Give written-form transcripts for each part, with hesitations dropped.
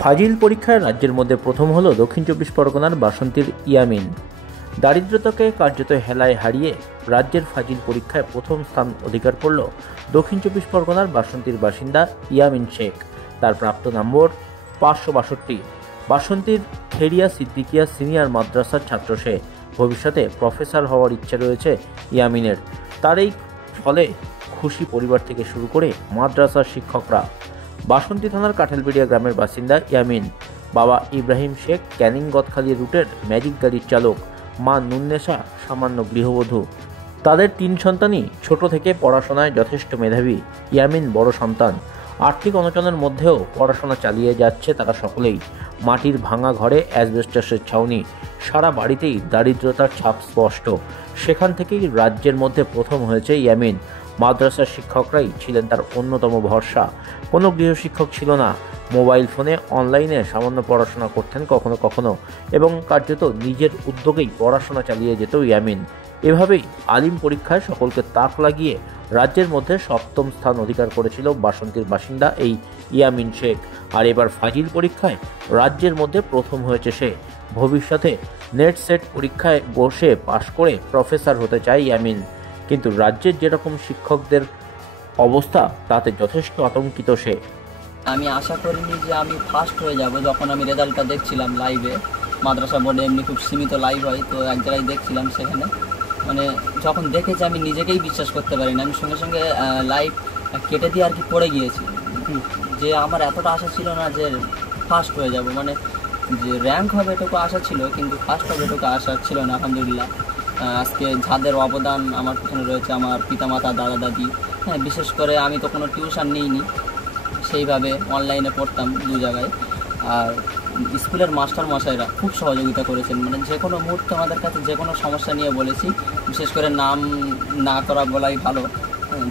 ফাজিল পরীক্ষায় রাজ্যের মধ্যে প্রথম হলো দক্ষিণ চব্বিশ পরগনার বাসন্তীর ইয়ামিন। দারিদ্রতাকে কার্যত হেলায় হারিয়ে রাজ্যের ফাজিল পরীক্ষায় প্রথম স্থান অধিকার করল দক্ষিণ চব্বিশ পরগনার বাসন্তীর বাসিন্দা ইয়ামিন শেখ। তার প্রাপ্ত নম্বর 562। বাসন্তীর খেরিয়া সিদ্দিকিয়া সিনিয়র মাদ্রাসার ছাত্র সে। ভবিষ্যতে প্রফেসর হওয়ার ইচ্ছে রয়েছে ইয়ামিনের। তার এই ফলে খুশি পরিবার থেকে শুরু করে মাদ্রাসার শিক্ষকরা। বাসন্তী থানার কাঁঠালবেড়িয়া গ্রামের বাসিন্দা ইয়ামিন। বাবা ইব্রাহিম শেখ ক্যানিং গদখালি রুটের ম্যাজিক গাড়ির চালক, মা নুন্নেসা সামান্য গৃহবধূ। তাদের 3 সন্তানই ছোট থেকে পড়াশোনায় যথেষ্ট মেধাবী। ইয়ামিন বড় সন্তান। আর্থিক অনটনের মধ্যেও পড়াশোনা চালিয়ে যাচ্ছে তারা সকলেই। মাটির ভাঙা ঘরে অ্যাসবেস্টসের ছাউনি, সারা বাড়িতেই দারিদ্রতার ছাপ স্পষ্ট। সেখান থেকেই রাজ্যের মধ্যে প্রথম হয়েছে ইয়ামিন। মাদ্রাসার শিক্ষকরাই ছিলেন তার অন্যতম ভরসা। কোনো গৃহশিক্ষক ছিল না। মোবাইল ফোনে অনলাইনে সামান্য পড়াশোনা করতেন কখনো কখনো, এবং কার্যত নিজের উদ্যোগেই পড়াশোনা চালিয়ে যেত ইয়ামিন। এভাবেই আলিম পরীক্ষায় সকলকে তাক লাগিয়ে রাজ্যের মধ্যে 7ম স্থান অধিকার করেছিল বাসন্তীর বাসিন্দা এই ইয়ামিন শেখ। আর এবার ফাজিল পরীক্ষায় রাজ্যের মধ্যে প্রথম হয়েছে সে। ভবিষ্যতে নেট সেট পরীক্ষায় বসে পাশ করে প্রফেসর হতে চায় ইয়ামিন। কিন্তু রাজ্যের যেরকম শিক্ষকদের অবস্থা তাতে যথেষ্ট আতঙ্কিত সে। আমি আশা করিনি যে আমি ফার্স্ট হয়ে যাব। যখন আমি রেজাল্টটা দেখছিলাম লাইভে, মাদ্রাসা বোর্ডে এমনি খুব সীমিত লাইভ হয়, তো এক জায়গায় দেখছিলাম, সেখানে মানে যখন দেখেছি আমি নিজেকেই বিশ্বাস করতে পারিনি। আমি সঙ্গে সঙ্গে লাইভ কেটে দিয়ে আর কি পড়ে গিয়েছি। যে আমার এতটা আশা ছিল না যে ফার্স্ট হয়ে যাব, মানে যে র্যাঙ্ক হবে এটুকু আশা ছিল, কিন্তু ফার্স্ট হবে এটুকু আশা ছিল না। আলহামদুলিল্লাহ আজকে যাদের অবদান আমার পিছনে রয়েছে, আমার পিতামাতা, দাদা দাদি, হ্যাঁ, বিশেষ করে আমি তো কোনো টিউশন নিইনি, সেইভাবে অনলাইনে পড়তাম 2 জায়গায়। আর স্কুলের মাস্টার মশাইরা খুব সহযোগিতা করেছেন, মানে যে কোনো মুহূর্তে আমাদের কাছে যে কোনো সমস্যা নিয়ে বলেছি, বিশেষ করে নাম না করা বলাই ভালো,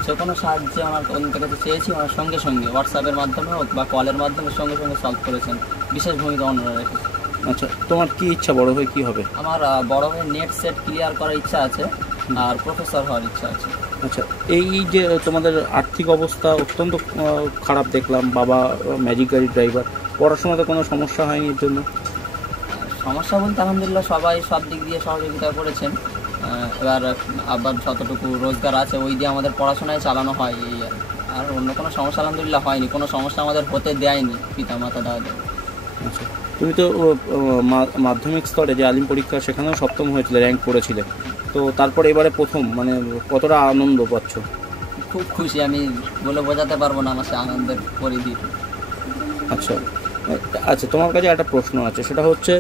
যে কোনো সাহায্যে ওনাদের কাছে চেয়েছি, ওনার সঙ্গে সঙ্গে হোয়াটসঅ্যাপের মাধ্যমে হোক বা কলের মাধ্যমে সঙ্গে সঙ্গে সলভ করেছেন। বিশেষ ভূমিকা ওনারা রেখেছেন। আচ্ছা, তোমার কি ইচ্ছা বড় হয়ে কি হবে? আমার বড় হয়ে নেট সেট ক্লিয়ার করার ইচ্ছা আছে আর প্রফেসর হওয়ার ইচ্ছা আছে। আচ্ছা, এই যে তোমাদের আর্থিক অবস্থা অত্যন্ত খারাপ দেখলাম, বাবা ম্যাজিক গাড়ির ড্রাইভার, পড়াশোনাতে কোনো সমস্যা হয়নি এর জন্য? সমস্যা বলতে আলহামদুলিল্লাহ সবাই সব দিক দিয়ে সহযোগিতা করেছেন। এবার আবার যতটুকু রোজগার আছে ওই দিয়ে আমাদের পড়াশোনায় চালানো হয়, এই আর অন্য কোনো সমস্যা আলহামদুলিল্লাহ হয়নি। কোনো সমস্যা আমাদের হতে দেয়নি পিতা মাতা দাদা। আচ্ছা, তুমি তো মাধ্যমিক স্তরে যে আলিম পরীক্ষা সেখানেও 7ম হয়েছিল, র্যাঙ্ক করেছিলে, তো তারপরে এবারে প্রথম, মানে কতটা আনন্দ পাচ্ছ? খুব খুশি, আমি বলে বোঝাতে পারবো না আমার সে আনন্দের পরিধি। আচ্ছা আচ্ছা, তোমার কাছে একটা প্রশ্ন আছে, সেটা হচ্ছে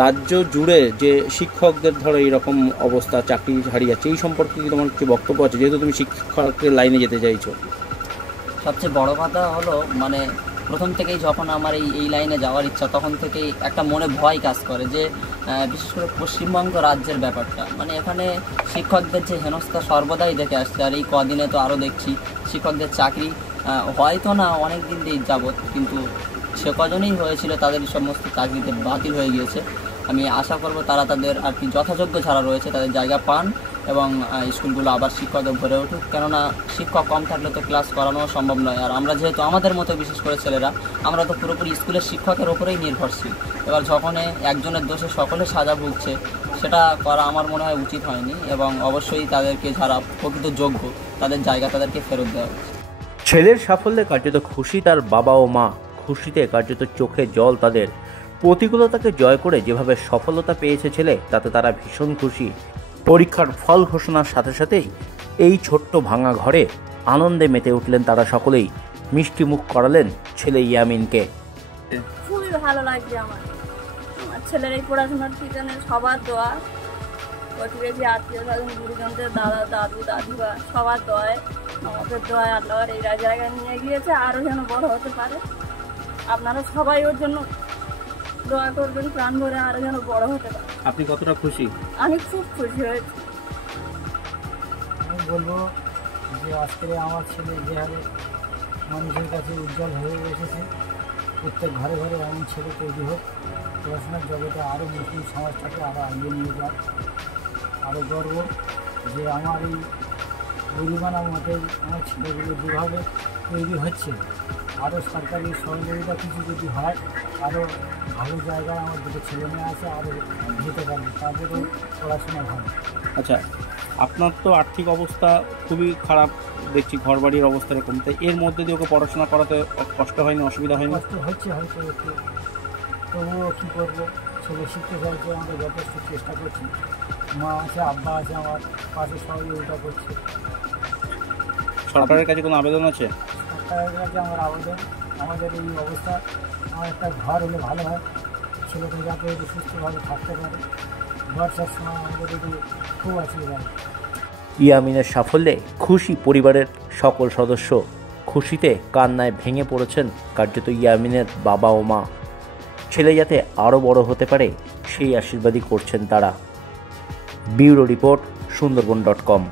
রাজ্য জুড়ে যে শিক্ষকদের ধরো এইরকম অবস্থা, চাকরি হারিয়ে যাচ্ছে, এই সম্পর্কে কি তোমার কিছু বক্তব্য আছে, যেহেতু তুমি শিক্ষকের লাইনে যেতে চাইছো? সবচেয়ে বড় কথা হলো, মানে প্রথম থেকেই যখন আমার এই লাইনে যাওয়ার ইচ্ছা, তখন থেকেই একটা মনে ভয় কাজ করে যে বিশেষ করে পশ্চিমবঙ্গ রাজ্যের ব্যাপারটা, মানে এখানে শিক্ষকদের যে হেনস্থা সর্বদাই দেখে আসছে, আর এই কদিনে তো আরও দেখছি শিক্ষকদের চাকরি হয়তো না অনেক দিন দিয়ে যাবৎ, কিন্তু সে কজনেই হয়েছিল তাদের সমস্ত চাকরিতে বাতিল হয়ে গিয়েছে। আমি আশা করব তারা তাদের আর কি যথাযোগ্য যারা রয়েছে তাদের জায়গা পান এবং স্কুলগুলো আবার শিক্ষকদের ভরে উঠুক। কেননা শিক্ষক কম থাকলে তো ক্লাস করানো সম্ভব নয়। আর আমরা যেহেতু আমাদের মতো বিশেষ করে ছেলেরা, আমরা তো পুরোপুরি স্কুলের শিক্ষকের ওপরেই নির্ভরশীল। এবার যখন একজনের দোষে সকলে সাজা ভুগছে, সেটা করা আমার মনে হয় উচিত হয়নি, এবং অবশ্যই তাদেরকে যারা প্রকৃত যোগ্য তাদের জায়গা তাদেরকে ফেরত দেওয়া উচিত। ছেলের সাফল্যে কার্যত খুশি তার বাবা ও মা। খুশিতে কার্যত চোখে জল তাদের। প্রতিকূলতাকে জয় করে যেভাবে সফলতা পেয়েছে ছেলে, তাতে তারা ভীষণ খুশি। পরীক্ষার ফল ঘোষণার সাথে সাথেই এই ছোট্ট ভাঙা ঘরে আনন্দে মেতে উঠলেন তারা সকলেই। মিষ্টি মুখ করালেন ছেলে ইয়ামিনকে। খুবই ভালো লাগছে আমার ছেলের এই পড়াশোনার পিছনে সবার দোয়া, প্রতিবেশী আত্মীয় স্বজন, গুরুজনদের, দাদা দাদু দাদিবা সবার দোয়ায়, আমাদের দোয়ায় আল্লাহর এই জায়গায় নিয়ে গিয়েছে, আরও যেন বড় হতে পারে। আপনারা সবাই ওর জন্য দোয়া করবেন প্রাণ ভরে, আরও যেন বড় হতে পারে। আপনি কতটা খুশি? আমি খুব খুশি হয়েছি। আমি বলবো যে আজকে আমার ছেলে যেভাবে মানুষের কাছে উজ্জ্বল হয়ে এসেছে, প্রত্যেক ঘরে ঘরে এমন ছেলে তৈরি হোক, পড়াশোনার জগতে আরও মুসলিম সমাজটাকে আরও এগিয়ে নিয়ে যাক। আরও গর্ব যে আমার এই গরিবানা মতে আমার ছেলেগুলো যেভাবে তৈরি হচ্ছে, আরও সরকারি সহযোগিতা কিছু যদি হয়, আরও ভালো জায়গায় আমার দুটো ছেলে মেয়ে আছে, আরও যেতে পারবে, তাদেরও পড়াশোনা হবে। আচ্ছা, আপনার তো আর্থিক অবস্থা খুবই খারাপ দেখছি, ঘর বাড়ির অবস্থা এরকম, তাই এর মধ্যে দিয়ে ওকে পড়াশোনা করাতে কষ্ট হয়নি, অসুবিধা হয়নি? কষ্ট হচ্ছে হয়তো একটু, তবুও কী করবো, ছেলে শিখতে চাইছে, আমরা যথেষ্ট চেষ্টা করছি। মা আছে, আব্বা আছে, আমার পাশে সহযোগিতা করছে। সরকারের কাছে কোনো আবেদন আছে? সরকারের কাছে আমার আবেদন, আমাদের এই অবস্থা, আমার একটা ঘর হলে ভালো হয়, ছেলেটা যাতে একটু সুস্থভাবে থাকতে পারে। বর্ষার সময় আমাদের একটু খুব অসুবিধা হয়। ইয়ামিনের সাফল্যে খুশি পরিবারের সকল সদস্য। খুশিতে কান্নায় ভেঙে পড়েছেন কার্যত ইয়ামিনের বাবা ও মা। ছেলে যাতে আরও বড় হতে পারে সেই আশীর্বাদই করছেন তারা। Bureau report, সুন্দরবন.com।